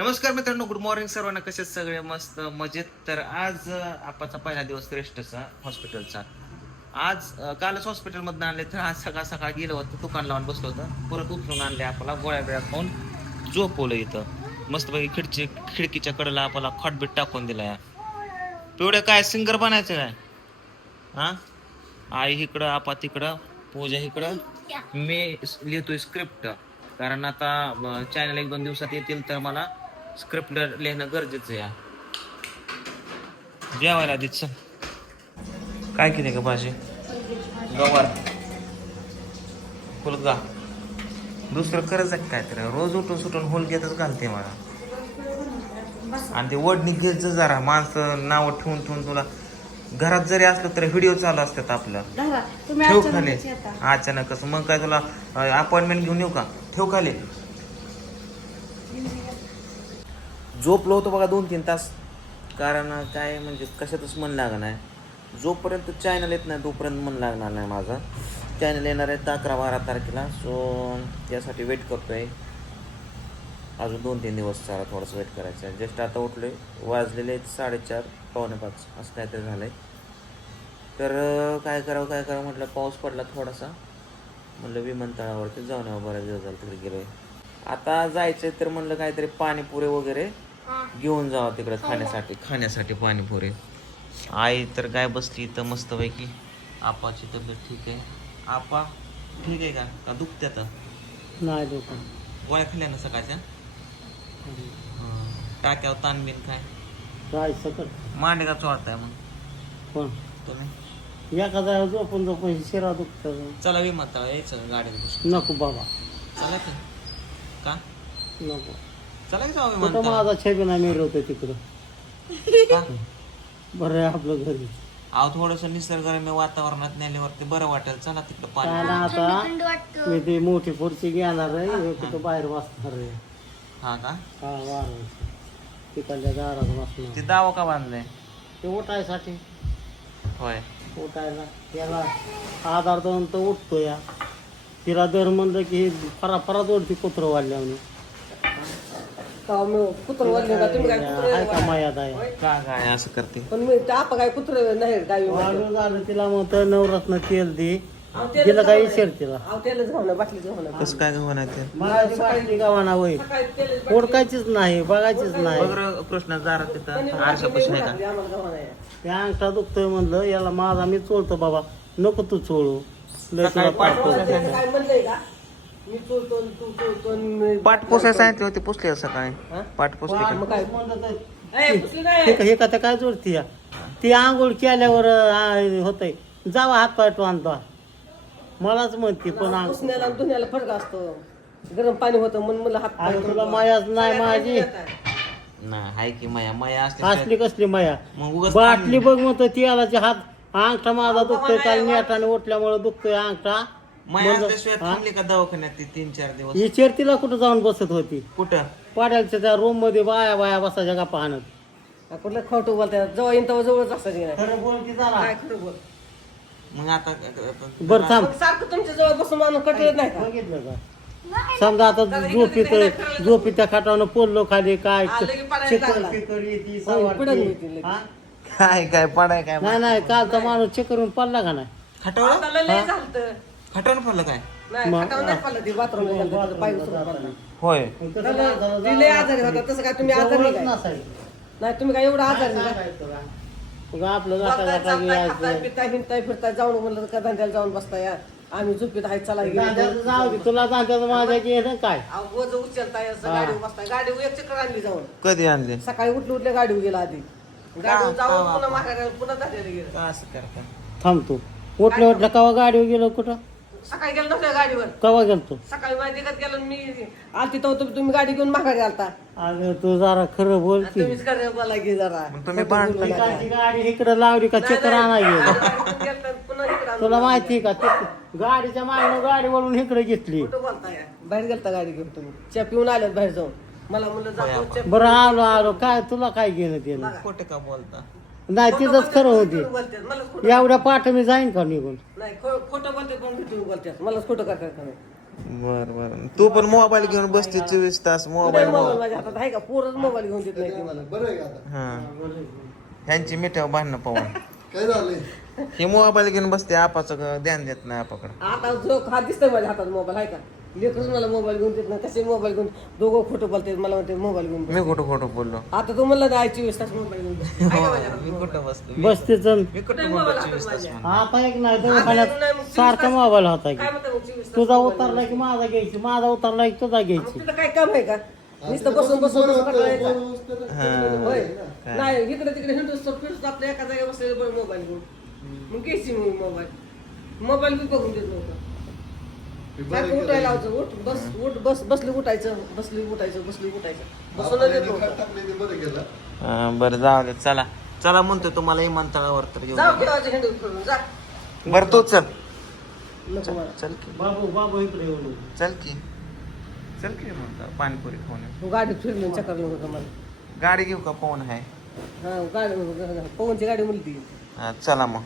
नमस्कार मित्रांनो, good morning सर्वांना. कसे सगळे मस्त मजेत. तर आज आपाचा पहिला दिवस रेस्टचा हॉस्पिटलचा. आज कालच हॉस्पिटलमधून आणले, तर आज सकाळ सकाळ गेलो होतं, दुकान लावून बसलो होतं. परत उचलून आणले आपला, गोळ्या बिळ्या खाऊन झोपवलं इथं मस्तपैकी. खिडकीच्या कडेला आपला खॉटबीट टाकून दिला. या पिवड्या काय सिंगर बनायचं काय? हा, आई इकडं, आपा तिकडं, पूजा इकडं. मी लिहितोय स्क्रिप्ट, कारण आता चॅनल 1-2 दिवसात येतील, तर मला स्क्रिप्ट लिहिणं गरजेचं आहे. जेवायला आधीच काय केले का भाजी? गवार फुलगा. दुसरं करायचं काय? तर रोज उठून सुटून होलग्यातच घालते मला. आणि ते वडणी घेत जरा, माणसं नाव ठेवून ठेवून तुला घरात जरी असलं तरी व्हिडिओ चालू असतात आपलं. ठेव खाली अचानकच. मग काय तुला अपॉइंटमेंट घेऊन येऊ का? ठेव खाली. झोपलो होतो बघा 2-3 तास, कारण काय म्हणजे कशातच मन लागणार नाही. जोपर्यंत चॅनल येत नाही तोपर्यंत मन लागणार नाही माझा. चॅनल येणार आहे 11-12 तारखेला, सो त्यासाठी वेट करतो आहे. अजून 2-3 दिवस चाला, थोडंसं वेट करायचं आहे. जस्ट आता उठलो आहे, वाजलेले 4:30 पावणे 5 असं काहीतरी झालं आहे. तर काय करावं म्हटलं. पाऊस पडला थोडासा, म्हटलं विमानतळावरती जाऊन यावं. बऱ्याच दिवस झालं तिकडे गेलो आहे. आता जायचं तर म्हणलं काहीतरी पाणीपुरी वगैरे घेऊन जावं तिकडे खाण्यासाठी पाणीपुरी. आई तर काय बसली इथं मस्तपैकी. आपाची तब्येत ठीक आहे? आपा ठीक आहे का दुखते आता? नाही दुकान गोळ्या खाल्ल्या ना सकाळच्या? टाक्यावर ताणबीन काय काय सकट मांडे का चोळताय मग कोण तुम्ही? एखादा झोपून शिरा दुखत. चला विमानतळ यायचं गाडीत. नको बाबा, चला की. का नको. चला की जाऊ कुठं विमानतळ. माझा छेबीना मिरवतोय तिकडं. का? बरं आहे आपलं घरी. अहो थोडस निसर्गरम्य वातावरणात नेल्यावरती बरं वाटेल. चला तिकडं काय ना पाणी. आता मी ती मोठी खुर्ची घेणार आहे, हे कुठं बाहेर बसणार आहे. हा का? हा वारायची तिकडल्या दारात बसणार. ते दावा का बांधलाय? ते उठायसाठी, होय. उठायला त्याला आधार देऊन तर उठतो. या तिला दर म्हणलं की फराफरात ओढती कुत्रं वाढल्याने. कुत्र वाढले का तुम्ही? काय कुत्र आहे का मायात आहे का काय असं करते? पण मी आप काय कुत्र नाही गावी वाढून झालं. तिला मग नवरत्न तेल दे, तिला काही शेर तिला तेलच घावणं बाटलीच घावणं. कसं काय होणार ते? माझी गावाना वय ओळखायचीच नाही, बघायचीच नाही. बघ प्रश्न दारात तिथं आरशापाशी आहे का? आम्हाला घावणं आहे. त्या अंगठा दुखतोय म्हणलं, याला माझा मी चोळतो बाबा, नको तू चोळू. लय तुला सकाळी पाठ पाठ पोसायचं. त्यानं काय म्हणलंय का? मी चोळतो आणि तू चोळतो आणि मी- पाठ पोसायचं आहे ते पुसले सकाळी. हा? पाठ पोसले का? मग काय? म्हणलं तर ए, पुसली नाही. हे का काय जोडती या? ती आंघोळ केल्यावर होतंय, जावा हात पाय टोनता मलाच म्हणते. पण पुसण्याला आणि धुण्याला फरक असतो. गरम पाणी होतं म्हणून मला हात पाय अरे तुला मायाच नाही माझी. नाही हाय की माया असली कसली माया? मग उगाच बाटली बघ म्हणतो तेलाचे हात. अंगठा माझा दुखतोय, काल नेटाने उठल्यामुळे दुखतोय अंगठा. माया असल्याशिवाय थांबली का दवाखान्यात ती 3-4 दिवस? विचार तिला कुठं जाऊन बसत होती? कुठं? पाड्याच्या त्या रूम मध्ये बाया बसायच्या का पाहणं. कुठलं खोटं बोलताय? जवळ येईन तेव्हा जवळच असायची नाही. खरं बोल की जरा. काय खरं बोल? मग आता बरं थांब. मग सारखं तुमच्या जवळ बसून माणूस कटत नाही का? बघितलं का? समजा आता झोपी त्या खाटावनं पडलो खाली, काय आलं की पडायला चिकन लागला. पिकड येते, होय, सावरती. पडत होती लगेच. हा? काय पडाय काय? नाही कालचा माणूस चक्करून पडला का नाही? खटवलं? आता लय झालतं. खटवलं पडलं काय? नाही खटाव नाही पडलं, ती बाथरूमला गेलं त्याचं पाय घसरून पडला. होय. ती लय आजारी होता. तसं काय तुम्ही आजारी जवळच काय? नसायचं. नाही तुम्ही काय एवढं आजारी नाही. सांगायचं का? उगा आपलं बोलताय, गाठा चालताय, खाताय, घ्यायचं. पिताय, हिंडताय, फिरताय, जाऊन म्हणलं का धंद्याला जाऊन बसताय. आम्ही झोपीत आहे, चला दांड्याचं जाऊ दे, तुला दांड्याचं माझ्या घेणं काय? वज उचलताय, असं गाडीवर बसताय. गाडीवर एक चक्कर आणली जाऊन. कधी आणले? सकाळी उठल्या गाडीवर गेला आधी. गाडीवर जाऊन पुन्हा माघारी पुन्हा धंद्याला गेलं. का असं करता? थांबतो. उठल्या कवा गाडीवर गेलो? कुठं सकाळी गेलो नव्हत्या गाडीवर. कवा गेलतो? सकाळी माझ्या दिगत गेलो मी आलती तेव्हा तुम्ही गाडी घेऊन माघारी आलता. अगं तू जरा खरं बोल की. तुम्हीच कर मला घे जरा. मग तुम्ही भांडता का? कालची गाडी इकडे लावली का चक्कर आणायची? पुन्हा इकडं आणून तुला माहिती का? गाडीच्या मागणं गाडी वळून इकडे घेतली. कुठं बोलताय? बाहेर गेलता गाडी घेऊन तुम्ही. च्या पिऊन आल्यात बाहेर जाऊन. मला म्हणलं जातो च्या बरं आलो काय तुला काय घेणं देणं? खोटे का बोलता? नाही तिथंच खरं होती. बोलतात. मलाच खोटं. एवढ्या पाठ मी जाईन का निघून? नाही खोटं बोलतात पण भेटून बोलतात. मलाच खोटं करतात का नाही? बर बर तू पण मोबाईल घेऊन बसते 24 तास मोबाईल मोबाईल माझ्या हातात आहे का पोरच मोबाईल घेऊन देत नाही ती मला बरं आहे का आता? हा ह्यांची मिठ्यावर भांडणं पाहून काय झालंय? हे मोबाईल घेऊन बसते आपाचं ध्यान देत नाही आपाकडं आता जो हा दिसतोय माझ्या हातात मोबाईल आहे का लेकरच मला मोबाईल घेऊन देत नाही कसे मोबाईल घेऊन दोघं खोटं बोलतात मला म्हणते मोबाईल घेऊन बस. मी कुठं खोटं बोललो आता तू म्हणला नाही 24 तास मोबाईल घेऊन बस. आहे का माझ्या हातात मी मोबाईल? कुठं बसतो बसते चल मी कुठं बोलतो 24 तास म्हणून? आता एक नाही दवाखान्यात सारखा मोबाईल होता की काय म्हणता मग 24 तास तुझा मोबाईल उतरला की माझा घ्यायची माझा उतरला की तुझा घेऊन? घ्यायची तिथं काय काम आहे का नुसतं बसून बसून बसून कंटाळा हा. होय नाही इकडे तिकडे हिंदुस्तान फिरतो आपल्या एका जागेवर बसलेलं बरं मोबाईल घेऊन मग घ्यायची मग मोबाईल बी बघून देत नव्हतं सारखं उठायला लावायचं उठ बस बसली उठायचं बसली उठायचं बसून देत नव्हतं हा, बरं जाऊ दे चला चला म्हणतो तुम्हाला विमानतळावर तर घेऊन जाऊ जा. खेळायचं हिंदू फिरून जा बरं तू चल नको मला चल की बाबू इकडे येऊन चल की चल की म्हणतो पाणीपुरी खाऊन येऊ. तू गाडीत फिरलं चक्कर होतं मला गाडी घेऊ का फोन आहे हा गाडी पवनची गाडी मुलती हा, चला मग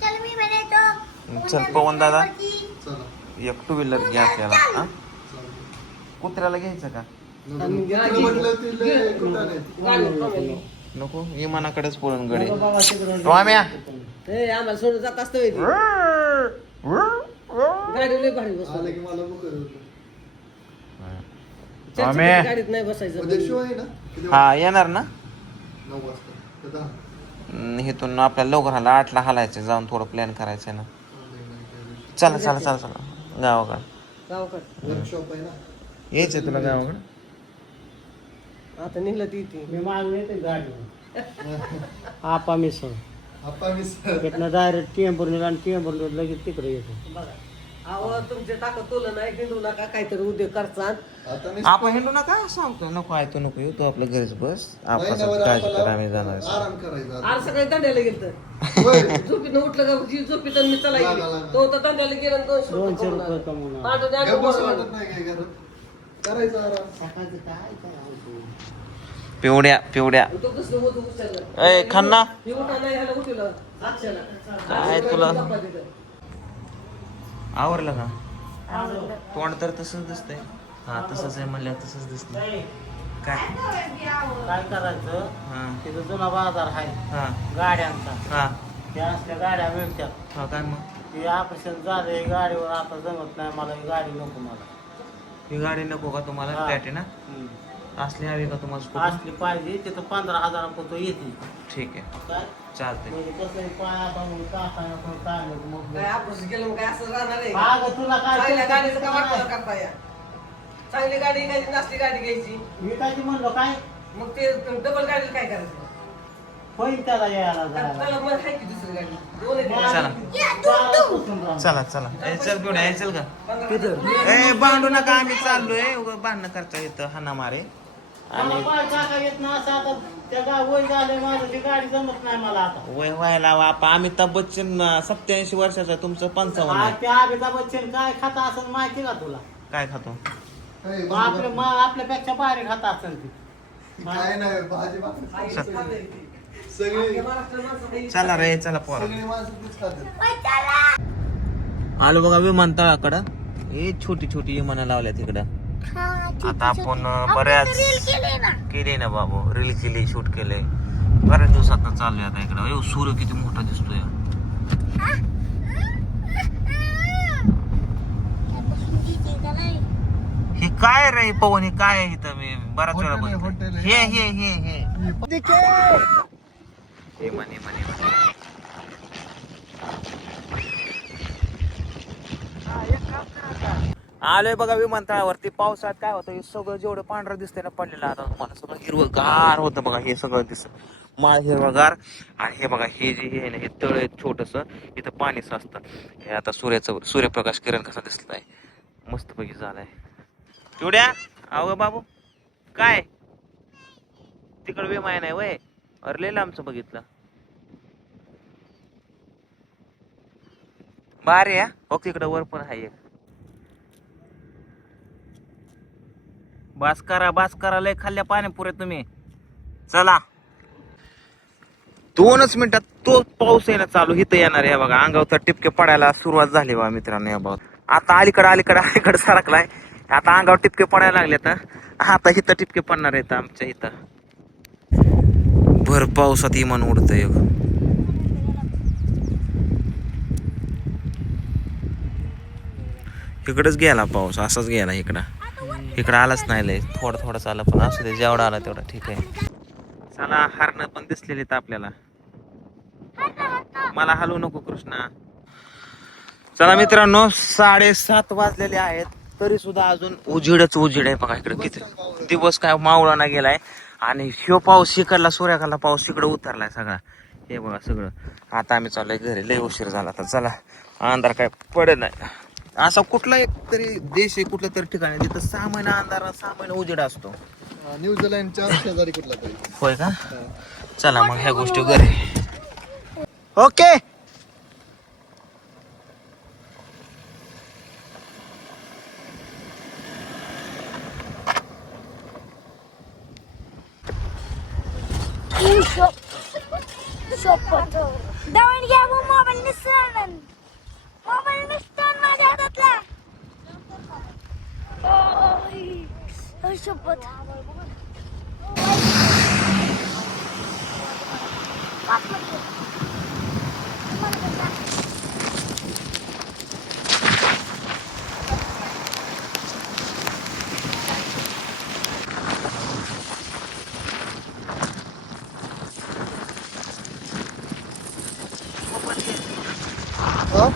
चल मी म्हणायचो चल पवन दादा चला एक टू व्हीलर घ्या आपल्याला हा? कुत्र्याला घ्यायचं का आणि तुला म्हटलं ते लय कुठं नाही. गाडीवर थांबेल. नको विमानाकडेच पळून गडे बाबा, बाबा, तिकडं. टॉम्या ए, आम्हाला सोडून जात असतं व्हय ते. गाडी लय भारी बसवली. आलं की मला बुक होतं. चर्चेच्या गाडीत नाही बसायचं उद्या शो आहे ना? किती हा येणार ना वाजता? 9 वाजता. का 10? इथून आपल्याला लवकर हाला 8ला हलायचं जाऊन थोडं प्लॅन करायचं ना चला चला चला चला गावाकडं गावाकडं वर्कशॉप आहे ना? यायचं तुला गावाकडं आता निघलं ती ती मी मागून येते गाडी आपा मिसळ आप्पा मी सर. तिथनं डायरेक्ट टेंबूर निघा आणि टेंबूर लगेच तिकडे येतो बघा अहो तुमचे ताकद तुला नाही हिंदू नका काहीतरी उद्योग करचा आता मी आपण हिंडू नका सांगतो नको आहे तू नको येऊ तू आपल्या घरीच बस महिनाभर आपण काळजी कर आपल्याला आम्ही जाणार आहे. आराम करायचा. आज सकाळी दंड्याला गेलं होय. झोपीनं उठलं का जी झोपीत मी चला लागा, गेली लागा. तो तर दंड्याला गेला आणि 200 200 रुपये रुपये कमवून आला. पाठवून द्या आणि गप्प बसू बोलवा. वाटत नाही काय घरात. करायचं आराम. सकाळचं काय करायचं? पिवड्या पिवड्या तो कसलं होतं उचललं. ए खन्ना हे उठा नाही ह्याला उठवलं अक्षयला. काय तुला गप्पा तिथं. आवरलं का तोंड तर तसंच दिसतंय हा तसंच आहे म्हणल्या तसंच दिसतंय काय काय करायचं हा तिथं जुना बाजार आहे हा गाड्यांचा हा त्या असल्या गाड्या मिळतात हा काय मग ते ऑपरेशन झालंय गाडीवर आता जमत नाही मला ही गाडी नको मला ही गाडी नको का तुम्हाला हा. प्लॅटिना असली हवी का तुम्हाला स्कूटर असली पाहिजे तिथं 15,000 येते ठीक आहे काय चालतंय म्हणजे कसं आहे, पाय आता मग काढताना पण काय नाही, मग काय आपण गेलं मग काय असं राहणार आहे का? अगं तुला काय चांगल्या करता गाडीचं का वाटलं नाही. करता या चांगली गाडी घ्यायची नसली गाडी घ्यायची मी काय ते म्हणलो काय मग ते डबल गाडीला काय करायचं होईल त्याला यायला जायला. त्याला मग आहे की दुसरी गाडी दोन आहे मला चला. दारापासून राहून. चला चला ए, चल घेऊन या चल का पंधरा. ए भांडू नका आम्ही चाललोय उगाच भांडणं करता येतं हाना मारे मला आणि पाय टाका येत ना असं आता त्या वय झालंय माझं ती गाडी जमत नाही मला आता वय व्हायला आपा अमिताभ बच्चन 87 वर्षाचा आहे, तुमचं 55 आज आहे त्या अमिताभ बच्चन काय खाता असेल माहिती का तुला काय खातो काय मग आपल्यापेक्षा भारी खाता असेल ती काय नाही भाजी भाकरी. आई खाल्लंय ते. सगळी आपल्या महाराष्ट्रात माणसं काही- चला रे चला पोरा सगळी माणसं तीच खातात. आलो बघा विमानतळाकडं हे छोटी छोटी विमानं लावल्या तिकडं आता आपण बऱ्याच केले ना बाबू रील केली शूट केले बऱ्याच दिवसात चाललोय आता इकडं सूर्य किती मोठा दिसतोय हे काय रे पवन हे काय आहे इथं मी बराच वेळा हॉटेल आहे, बघितलं. हॉटेल आहे. हे म्हणे आलोय बघा विमानतळावरती पावसात काय होतं हे सगळं जेवढं पांढरं दिसतंय ना पडलेलं आता तुम्हाला सगळं हिरवगार होतं बघा हे सगळं दिसत माळ हिरवगार आणि हे बघा हे जे हे आहे ना हे तळ आहे छोटस इथं पाणी साचतं हे आता सूर्यप्रकाश किरण कसा दिसलाय मस्तपैकी झालाय एवढ्या अवघ बाबू काय तिकडं विमान आहे वय अरे लय लांबचं बघितलं बारे या हो तिकडं वर पण आहे एक बास करा लय खाल्ल्या पाण्यापुरे तुम्ही चला 2च मिनिटात तो पाऊस आहे ना चालू इथं येणार आहे बघा अंगावर टिपके पडायला सुरुवात झाली बा मित्रांनो या बघा आता अलीकडे सरकलाय. आता अंगावर टिपके पडायला लागले तर आता इथं टिपके पडणार आहेत आमच्या इथं. भर पावसात इमान उडतंय. इकडंच गेला पाऊस, असाच गेला इकडं आलाच नाही लय. थोडं आला पण असू दे, जेवढा आला तेवढा ठीक आहे. चला, हरणं पण दिसलेली तर आपल्याला. मला हलवू नको कृष्णा. चला मित्रांनो, 7:30 वाजलेले आहेत तरी सुद्धा अजून उजीड आहे बघा. इकडे किती दिवस काय मावळा ना गेलाय. आणि ह्यो पाऊस इकडला, सूर्याकडला पाऊस इकडे उतरलाय सगळा. हे बघा सगळं. आता आम्ही चाललोय घरी, लय उशीर झाला. तर चला, अंधार काय पडे नाही. असा कुठला एक तरी देश आहे, कुठल्या तरी ठिकाणी तिथं 6 महिना अंधार, 6 महिना उजेड असतो. न्यूझीलंडच्या शेजारी कुठला तरी. होय का? चला मग ह्या गोष्टी घरी. ओके. दवण घ्या मग मोबाईल निसरण मोबाईल निसतो माझ्या हातातला शपथ हा?